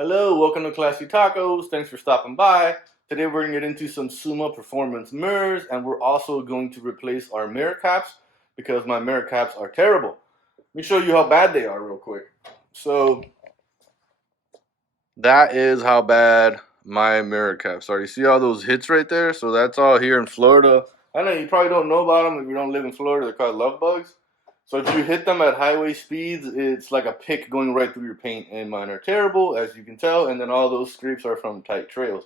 Hello, welcome to Classy Tacos. Thanks for stopping by. Today we're going to get into some Suma Performance Mirrors, and we're also going to replace our mirror caps because my mirror caps are terrible. Let me show you how bad they are real quick. So that is how bad my mirror caps are. You see all those hits right there? So that's all here in Florida. I know you probably don't know about them if you don't live in Florida. They're called love bugs. So if you hit them at highway speeds, it's like a pick going right through your paint, and mine are terrible, as you can tell, and then all those scrapes are from tight trails.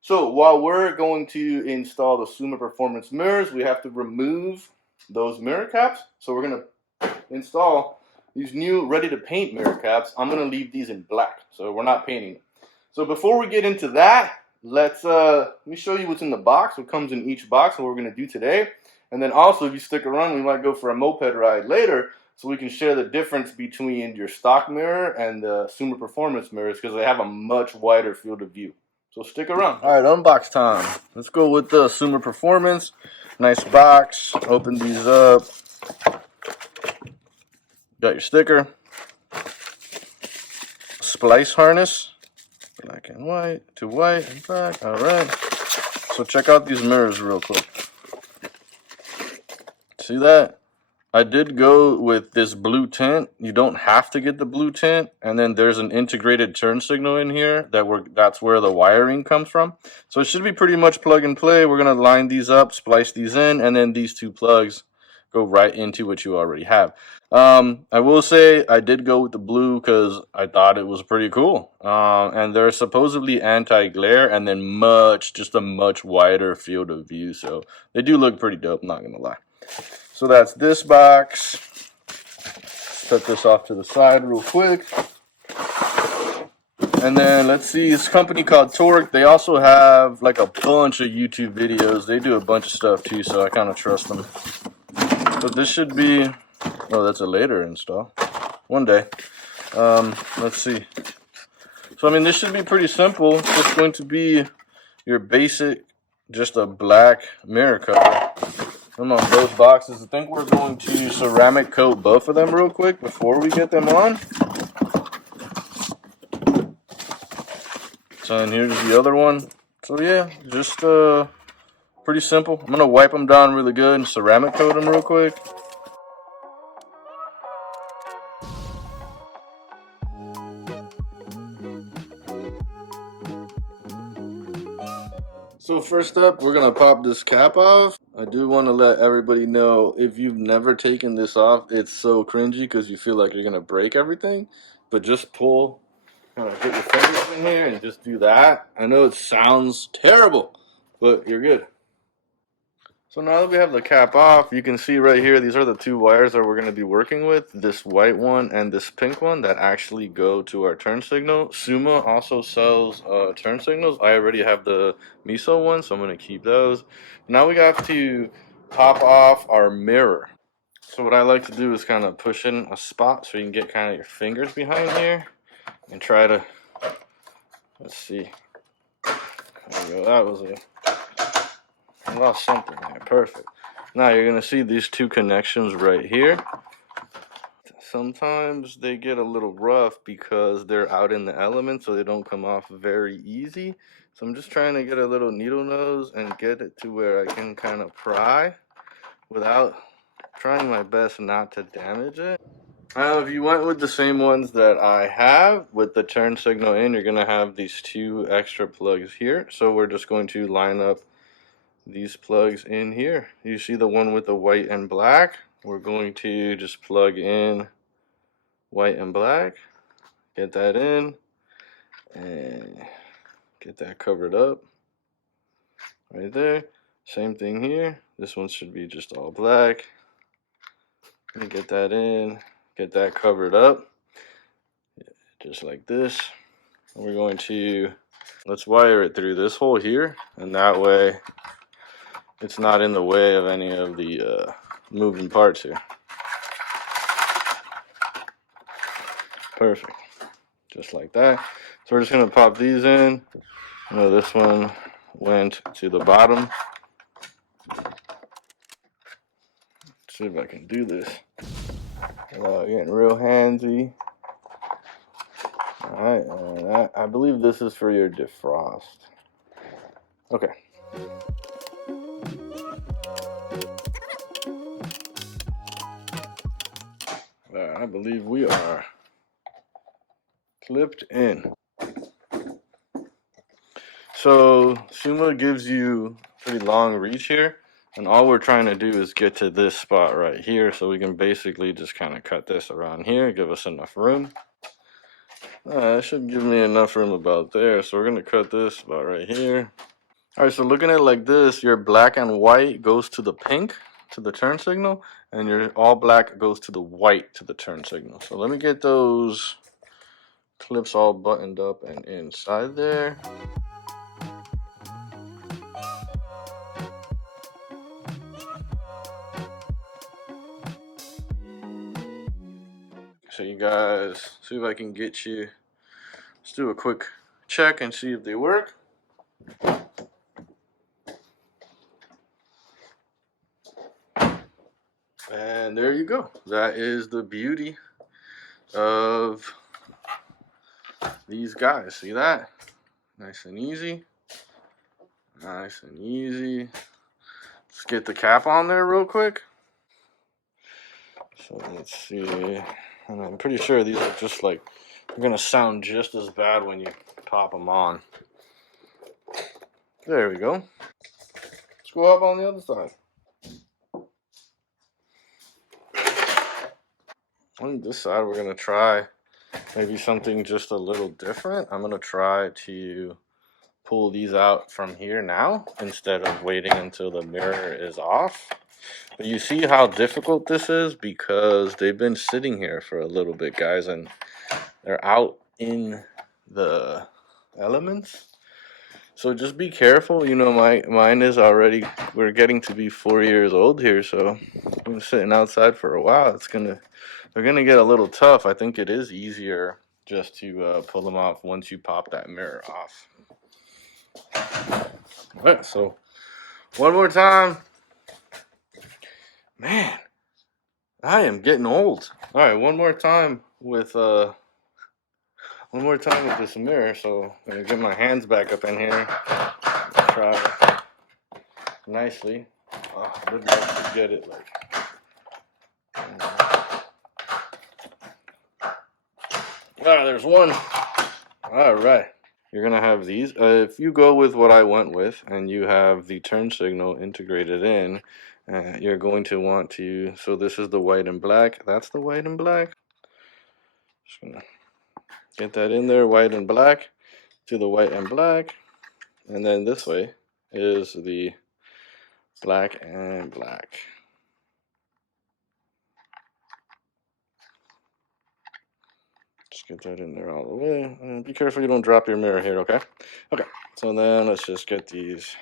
So while we're going to install the Suma Performance Mirrors, we have to remove those mirror caps. So we're going to install these new ready-to-paint mirror caps. I'm going to leave these in black, so we're not painting them. So before we get into that, let me show you what's in the box, what comes in each box, and what we're going to do today. And then also, if you stick around, we might go for a moped ride later so we can share the difference between your stock mirror and the Suma Performance mirrors because they have a much wider field of view. So stick around. All right, unbox time. Let's go with the Suma Performance. Nice box. Open these up. Got your sticker. Splice harness. Black and white to white and black. All right. So check out these mirrors real quick. See that? I did go with this blue tint. You don't have to get the blue tint, and then there's an integrated turn signal in here that's where the wiring comes from. So it should be pretty much plug and play. We're gonna line these up, splice these in, and then these two plugs go right into what you already have. I will say I did go with the blue because I thought it was pretty cool. And they're supposedly anti-glare, and then just a much wider field of view. So they do look pretty dope, not gonna lie. So that's this box. Set this off to the side real quick. And then let's see, this company called Torque, they also have like a bunch of YouTube videos. They do a bunch of stuff too, so I kind of trust them. But this should be, oh, that's a later install. One day. Let's see. So, I mean, this should be pretty simple. It's just going to be your basic, just a black mirror cover. Come on, both boxes. I think we're going to ceramic coat both of them real quick before we get them on. So, and here's the other one. So yeah, just pretty simple. I'm going to wipe them down really good and ceramic coat them real quick. So first up, we're going to pop this cap off. I do want to let everybody know, if you've never taken this off, it's so cringy because you feel like you're going to break everything. But just pull, kind of get your fingers in here and just do that. I know it sounds terrible, but you're good. So now that we have the cap off, you can see right here, these are the two wires that we're going to be working with. This white one and this pink one that actually go to our turn signal. Suma also sells turn signals. I already have the miso one, so I'm going to keep those. Now we have to pop off our mirror. So what I like to do is kind of push in a spot so you can get kind of your fingers behind here and try to, let's see. There we go. That was I lost something there. Perfect. Now you're going to see these two connections right here. Sometimes they get a little rough because they're out in the element, so they don't come off very easy. So I'm just trying to get a little needle nose and get it to where I can kind of pry without trying my best not to damage it. If you went with the same ones that I have with the turn signal in, you're going to have these two extra plugs here. So we're just going to line up these plugs in here. You see the one with the white and black? We're going to just plug in white and black, get that in, and get that covered up right there. Same thing here. This one should be just all black. And get that in, get that covered up, just like this. And we're going to, let's wire it through this hole here, and that way it's not in the way of any of the moving parts here. Perfect. Just like that. So we're just going to pop these in. I know this one went to the bottom. Let's see if I can do this without getting real handsy. Alright, and I believe this is for your defrost. Okay. I believe we are clipped in. So Suma gives you pretty long reach here, and all we're trying to do is get to this spot right here, so we can basically just kind of cut this around here, give us enough room. That should give me enough room about there, so we're going to cut this about right here. Alright, so looking at it like this, your black and white goes to the pink, to the turn signal, and your all black goes to the white, to the turn signal. So let me get those clips all buttoned up and inside there. So you guys, see if I can get you, let's do a quick check and see if they work. And there you go. That is the beauty of these guys. See that? Nice and easy. Nice and easy. Let's get the cap on there real quick. So let's see. And I'm pretty sure these are just like, they're going to sound just as bad when you pop them on. There we go. Let's go up on the other side. On this side, we're going to try maybe something just a little different. I'm going to try to pull these out from here now instead of waiting until the mirror is off. But you see how difficult this is because they've been sitting here for a little bit, guys, and they're out in the elements. So just be careful. You know, mine is already, we're getting to be 4 years old here, so I'm sitting outside for a while. They're gonna get a little tough. I think it is easier just to pull them off once you pop that mirror off. All right, so one more time. Man, I am getting old. All right, one more time with this mirror. So I'm gonna get my hands back up in here. Try nicely. Oh, I'd love to get it like. Ah, there's one. All right. You're gonna have these. If you go with what I went with, and you have the turn signal integrated in, you're going to want to. So this is the white and black. That's the white and black. Just gonna get that in there, white and black, to the white and black, and then this way is the black and black. Just get that in there all the way. And be careful you don't drop your mirror here, okay? Okay, so then let's just get these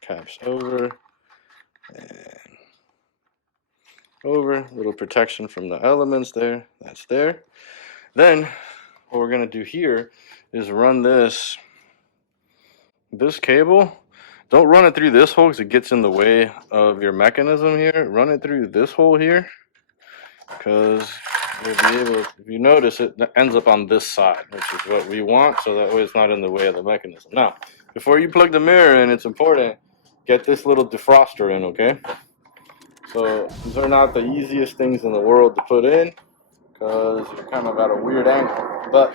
caps over and over. Little protection from the elements there. That's there. Then what we're gonna do here is run this cable. Don't run it through this hole because it gets in the way of your mechanism here. Run it through this hole here because you'll be able, if you notice, it ends up on this side, which is what we want, so that way it's not in the way of the mechanism. Now, before you plug the mirror in, it's important, get this little defroster in, okay? So these are not the easiest things in the world to put in because you're kind of at a weird angle, but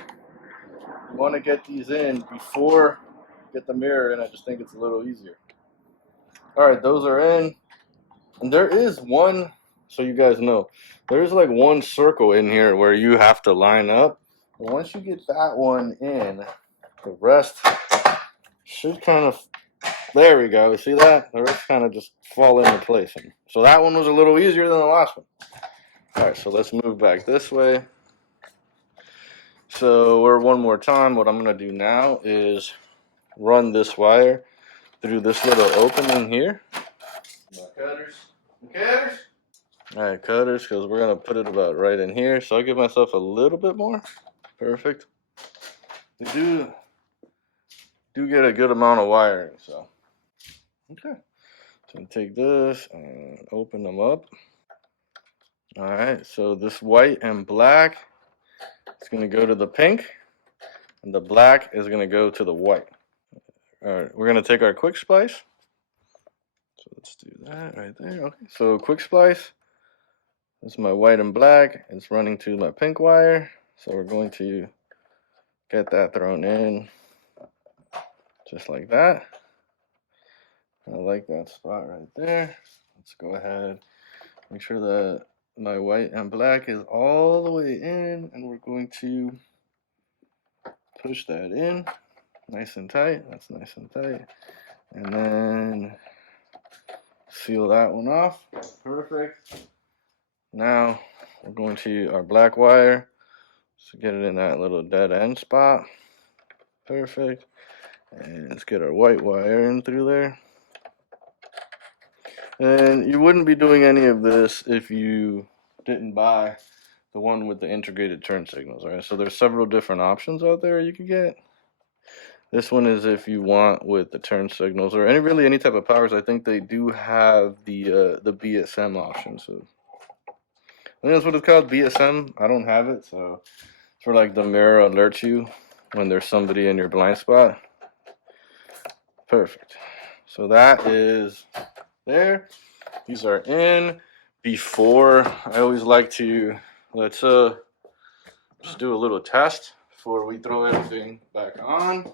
you want to get these in before you get the mirror in. I just think it's a little easier. All right, those are in, and there is one, so you guys know, there's like one circle in here where you have to line up. But once you get that one in, the rest should kind of, there we go, see that? The rest kind of just fall into place. So that one was a little easier than the last one. All right, so let's move back this way. So we're one more time. What I'm going to do now is run this wire through this little opening here. My cutters. Cutters? All right, cutters, because we're going to put it about right in here. So I'll give myself a little bit more. Perfect. We do get a good amount of wiring, so. Okay. So I'm going to take this and open them up. All right, so this white and black is going to go to the pink. and the black is going to go to the white. All right, we're going to take our quick splice. So let's do that right there. Okay, so quick splice. This is my white and black. It's running to my pink wire. So we're going to get that thrown in just like that. I like that spot right there. Let's go ahead, make sure that my white and black is all the way in, and we're going to push that in nice and tight. That's nice and tight. And then seal that one off. Perfect. Now we're going to our black wire. So get it in that little dead end spot. Perfect. And let's get our white wire in through there. And you wouldn't be doing any of this if you didn't buy the one with the integrated turn signals, right? So there's several different options out there you could get. This one is if you want with the turn signals or any type of powers. I think they do have the BSM option. So I think that's what it's called, BSM. I don't have it, so it's for like the mirror alerts you when there's somebody in your blind spot. Perfect. So that is there. These are in. Before, I always like to let's just do a little test before we throw everything back on.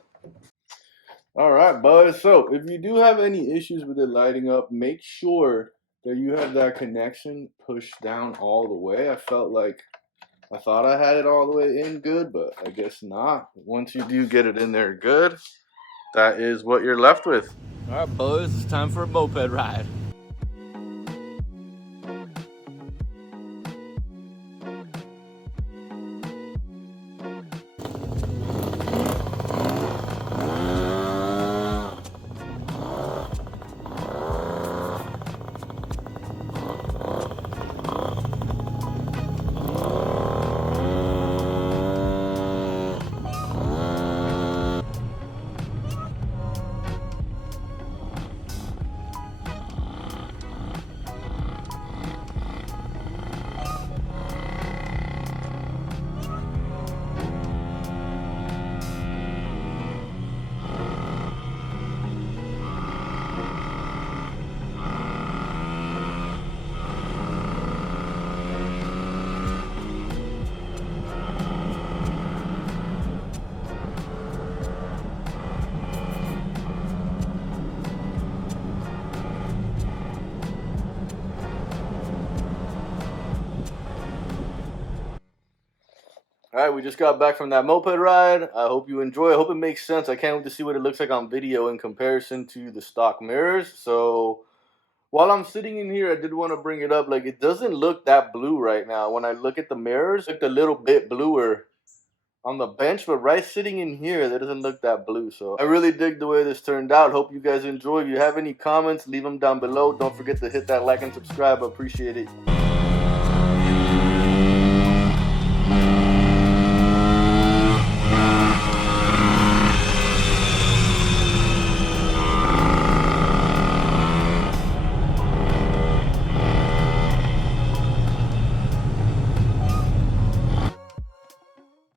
All right, boys. So if you do have any issues with it lighting up, make sure that you have that connection pushed down all the way. I thought I had it all the way in good, but I guess not. Once you do get it in there good, that is what you're left with. All right, boys, it's time for a moped ride. All right, we just got back from that moped ride. I hope you enjoy. I hope it makes sense. I can't wait to see what it looks like on video in comparison to the stock mirrors. So while I'm sitting in here, I did want to bring it up. Like, it doesn't look that blue right now. When I look at the mirrors, it looked a little bit bluer on the bench, but right sitting in here, it doesn't look that blue. So I really dig the way this turned out. Hope you guys enjoy. If you have any comments, leave them down below. Don't forget to hit that like and subscribe. I appreciate it.